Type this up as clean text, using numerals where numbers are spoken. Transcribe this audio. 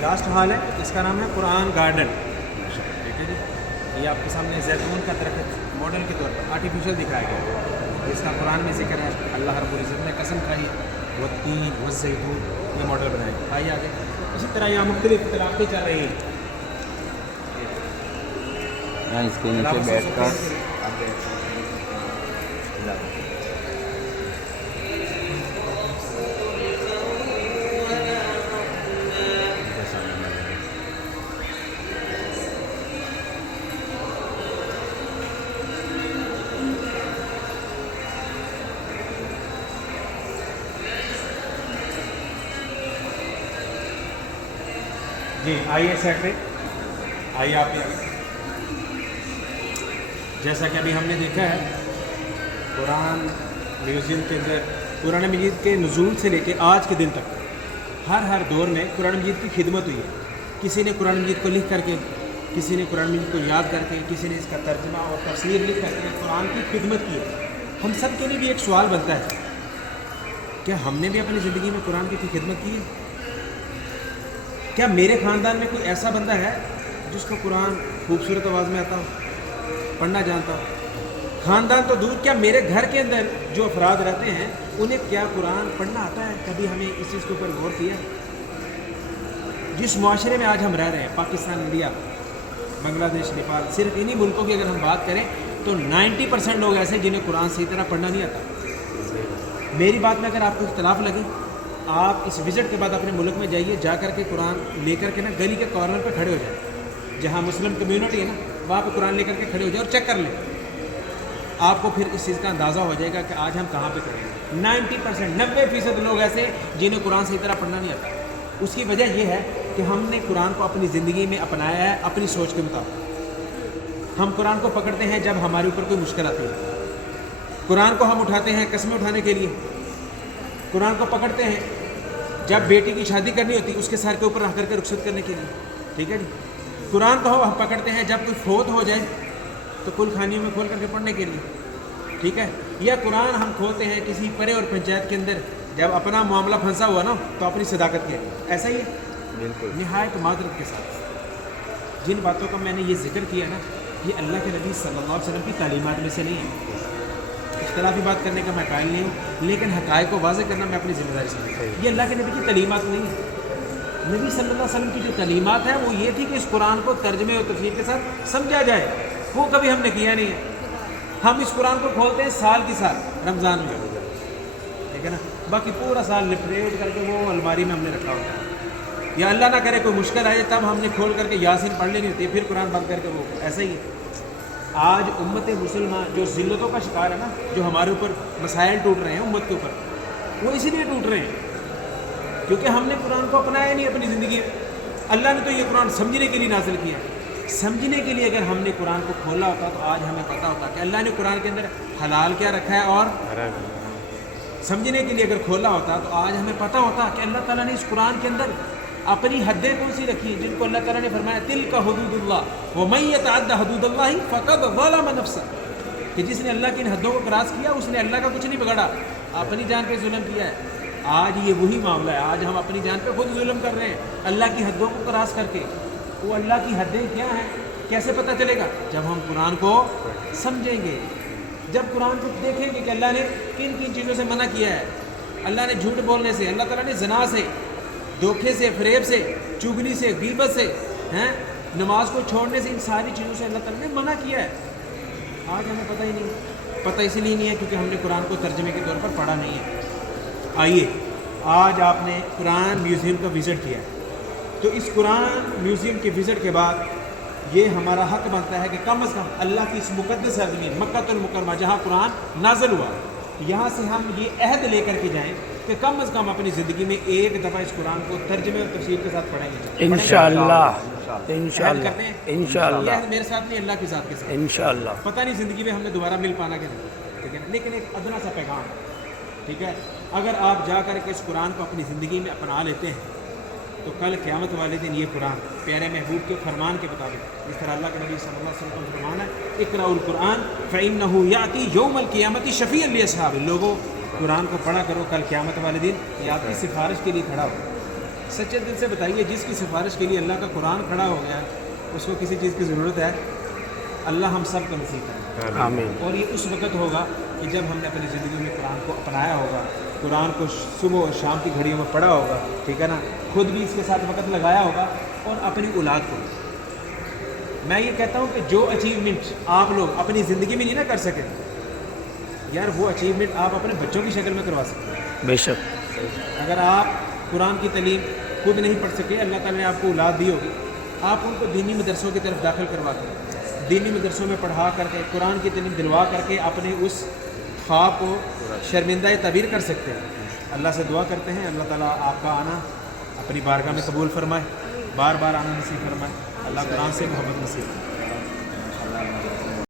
Last hall ہے، اس کا نام ہے قرآن گارڈن. ٹھیک ہے جی. یہ آپ کے سامنے زیتون کا درخت ماڈل کے طور پر آرٹیفیشیل دکھایا گیا ہے. اس کا قرآن میں ذکر ہے. اللہ رب العزت نے قسم کھائی والتین والزیتون، یہ ماڈل بنائے. آئیے آگے. اسی طرح یہاں مختلف تلاوتیں چل رہی ہیں. اس کے نیچے بیٹھ کر جی آئیے سیکٹری، آئیے آپ بھی آگے. جیسا کہ ابھی ہم نے دیکھا ہے قرآن میوزیم کے اندر قرآن مجید کے نزول سے لے کے آج کے دن تک ہر دور میں قرآن مجید کی خدمت ہوئی ہے. کسی نے قرآن مجید کو لکھ کر کے، کسی نے قرآن مجید کو یاد کر کے، کسی نے اس کا ترجمہ اور تفسیر لکھ کر کے قرآن کی خدمت کی ہے. ہم سب کے لیے بھی ایک سوال بنتا ہے، کیا ہم نے بھی اپنی زندگی میں قرآن کی خدمت کی ہے؟ کیا میرے خاندان میں کوئی ایسا بندہ ہے جس کو قرآن خوبصورت آواز میں آتا ہو، پڑھنا جانتا ہو؟ خاندان تو دور، کیا میرے گھر کے اندر جو افراد رہتے ہیں انہیں کیا قرآن پڑھنا آتا ہے؟ کبھی ہمیں اس چیز کے اوپر غور کیا؟ جس معاشرے میں آج ہم رہ رہے ہیں، پاکستان، انڈیا، بنگلہ دیش، نیپال، صرف انہی ملکوں کی اگر ہم بات کریں تو 90% لوگ ایسے ہیں جنہیں قرآن صحیح طرح پڑھنا نہیں آتا. میری بات میں اگر آپ کو اختلاف لگے، آپ اس وزٹ کے بعد اپنے ملک میں جائیے، جا کر کے قرآن لے کر کے نا گلی کے کارنر پہ کھڑے ہو جائیں، جہاں مسلم کمیونٹی ہے نا وہاں پہ قرآن لے کر کے کھڑے ہو جائیں اور چیک کر لیں. آپ کو پھر اس چیز کا اندازہ ہو جائے گا کہ آج ہم کہاں پہ کھڑے ہیں. 90%، 90% لوگ ایسے جنہیں قرآن صحیح طرح پڑھنا نہیں آتا. اس کی وجہ یہ ہے کہ ہم نے قرآن کو اپنی زندگی میں اپنایا ہے اپنی سوچ کے مطابق. ہم قرآن کو پکڑتے ہیں جب ہمارے اوپر کوئی مشکل آتی ہے. قرآن کو ہم اٹھاتے ہیں قسمیں اٹھانے کے لیے. قرآن کو پکڑتے ہیں جب بیٹی کی شادی کرنی ہوتی ہے اس کے سر کے اوپر رکھ کر کے رخصت کرنے کے لیے. ٹھیک ہے جی. قرآن کو ہم پکڑتے ہیں جب کوئی فوت ہو جائے تو کل خانیوں میں کھول کر کے پڑھنے کے لیے. ٹھیک ہے. یا قرآن ہم کھولتے ہیں کسی پرے اور پنچایت کے اندر جب اپنا معاملہ پھنسا ہوا نا تو اپنی صداقت کے. ایسا ہی ہے بالکل نہایت معذرت کے ساتھ. جن باتوں کا میں نے یہ ذکر کیا نا یہ اللہ کے نبی صلی اللہ علیہ وسلم کی تعلیمات میں سے نہیں ہے. اختلافی بات کرنے کا میں قائل نہیں ہوں، لیکن حقائق کو واضح کرنا میں اپنی ذمہ داری سمجھتا ہوں. یہ اللہ کے نبی کی تعلیمات نہیں ہے. نبی صلی اللہ علیہ وسلم کی جو تعلیمات ہیں وہ یہ تھی کہ اس قرآن کو ترجمے اور تفسیر کے ساتھ سمجھا جائے. وہ کبھی ہم نے کیا نہیں ہے. ہم اس قرآن کو کھولتے ہیں سال کی سال رمضان میں، ٹھیک ہے نا، باقی پورا سال لپریٹ کر کے وہ الماری میں ہم نے رکھا ہوتا ہے. یا اللہ نہ کرے کوئی مشکل آئے تب ہم نے کھول کر کے یاسین پڑھ لینی ہوتی ہے، پھر قرآن بند کر کے وہ. ایسا ہی ہے آج امت مسلمہ جو ذلتوں کا شکار ہے نا، جو ہمارے اوپر مسائل ٹوٹ رہے ہیں امت کے اوپر، وہ اسی لیے ٹوٹ رہے ہیں کیونکہ ہم نے قرآن کو اپنایا نہیں اپنی زندگی میں. اللہ نے تو یہ قرآن سمجھنے کے لیے نازل کیا ہے. سمجھنے کے لیے اگر ہم نے قرآن کو کھولا ہوتا تو آج ہمیں پتہ ہوتا کہ اللہ نے قرآن کے اندر حلال کیا رکھا ہے، اور سمجھنے کے لیے اگر کھولا ہوتا تو آج ہمیں پتہ ہوتا کہ اللہ تعالیٰ نے اس قرآن کے اندر اپنی حدیں کون سی رکھی ہیں جن کو اللہ تعالیٰ نے فرمایا تلک حدود اللہ ومن یتعد حدود اللہ فقد ظلم نفسہ، کہ جس نے اللہ کی ان حدوں کو کراس کیا اس نے اللہ کا کچھ نہیں بگاڑا، اپنی جان پہ ظلم کیا ہے. آج یہ وہی معاملہ ہے. آج ہم اپنی جان پہ خود ظلم کر رہے ہیں اللہ کی حدوں کو کراس کر کے. وہ اللہ کی حدیں کیا ہیں کیسے پتہ چلے گا؟ جب ہم قرآن کو سمجھیں گے، جب قرآن کو دیکھیں گے کہ اللہ نے کن کن چیزوں سے منع کیا ہے. اللہ نے جھوٹ بولنے سے، اللہ تعالیٰ نے زنا سے، دھوکے سے، فریب سے، چگلی سے، غیبت سے، نماز کو چھوڑنے سے، ان ساری چیزوں سے اللہ تعالیٰ نے منع کیا ہے. آج ہمیں پتہ ہی نہیں. پتہ اسی لیے نہیں ہے کیونکہ ہم نے قرآن کو ترجمے کے طور پر پڑھا نہیں ہے. آئیے آج آپ نے قرآن میوزیم کا وزٹ کیا ہے تو اس قرآن میوزیم کے وزٹ کے بعد یہ ہمارا حق بنتا ہے کہ کم از کم اللہ کی اس مقدس سرزمین مکہ المکرمہ جہاں قرآن نازل ہوا یہاں سے ہم یہ عہد لے کر کے جائیں کہ کم از کم اپنی زندگی میں ایک دفعہ اس قرآن کو ترجمے اور تفسیر کے ساتھ پڑھیں گے. انشاءاللہ انشاءاللہ کرتے ہیں. انشاءاللہ یہ میرے ساتھ نہیں، اللہ کے ساتھ کے ساتھ. انشاءاللہ پتہ نہیں زندگی میں ہم نے دوبارہ مل پانا کہ نہیں، ٹھیک ہے نا، لیکن ایک ادنا سا پیغام ہے. ٹھیک ہے، اگر آپ جا کر کے اس قرآن کو اپنی زندگی میں اپنا لیتے ہیں تو کل قیامت والے دن یہ قرآن پیارے محبوب کے فرمان کے مطابق جس طرح اللہ کے نبی صلی اللہ علیہ وسلم کا فرمان ہے اقرأوا القرآن فإنه یأتی یوم القیامت شفیعا لأصحابہ، لوگوں قرآن کو پڑھا کرو، کل قیامت والے دن یہ آپ کی سفارش کے لیے کھڑا ہو. سچے دل سے بتائیے، جس کی سفارش کے لیے اللہ کا قرآن کھڑا ہو گیا اس کو کسی چیز کی ضرورت ہے؟ اللہ ہم سب کو نصیب کرے. آمین. اور یہ اس وقت ہوگا کہ جب ہم نے اپنی زندگی میں قرآن کو اپنایا ہوگا، قرآن کو صبح اور شام کی گھڑیوں میں پڑھا ہوگا، ٹھیک ہے نا، خود بھی اس کے ساتھ وقت لگایا ہوگا اور اپنی اولاد کو. میں یہ کہتا ہوں کہ جو اچیومنٹ آپ لوگ اپنی زندگی میں نہیں نہ کر سکے یار، وہ اچیومنٹ آپ اپنے بچوں کی شکل میں کروا سکتے ہیں. بے شک. اگر آپ قرآن کی تعلیم خود نہیں پڑھ سکے، اللہ تعالیٰ نے آپ کو اولاد دی ہوگی، آپ ان کو دینی مدرسوں کی طرف داخل کروا کے، دینی مدرسوں میں پڑھا کر کے، قرآن کی تعلیم دلوا کر کے اپنے اس خواب کو شرمندہ تعبیر کر سکتے ہیں. اللہ سے دعا کرتے ہیں اللہ تعالیٰ آپ کا آنا اپنی بارگاہ میں قبول فرمائے، بار بار آنا نصیب فرمائے. اللہ قرآن سے محبت نصیب فرمائے.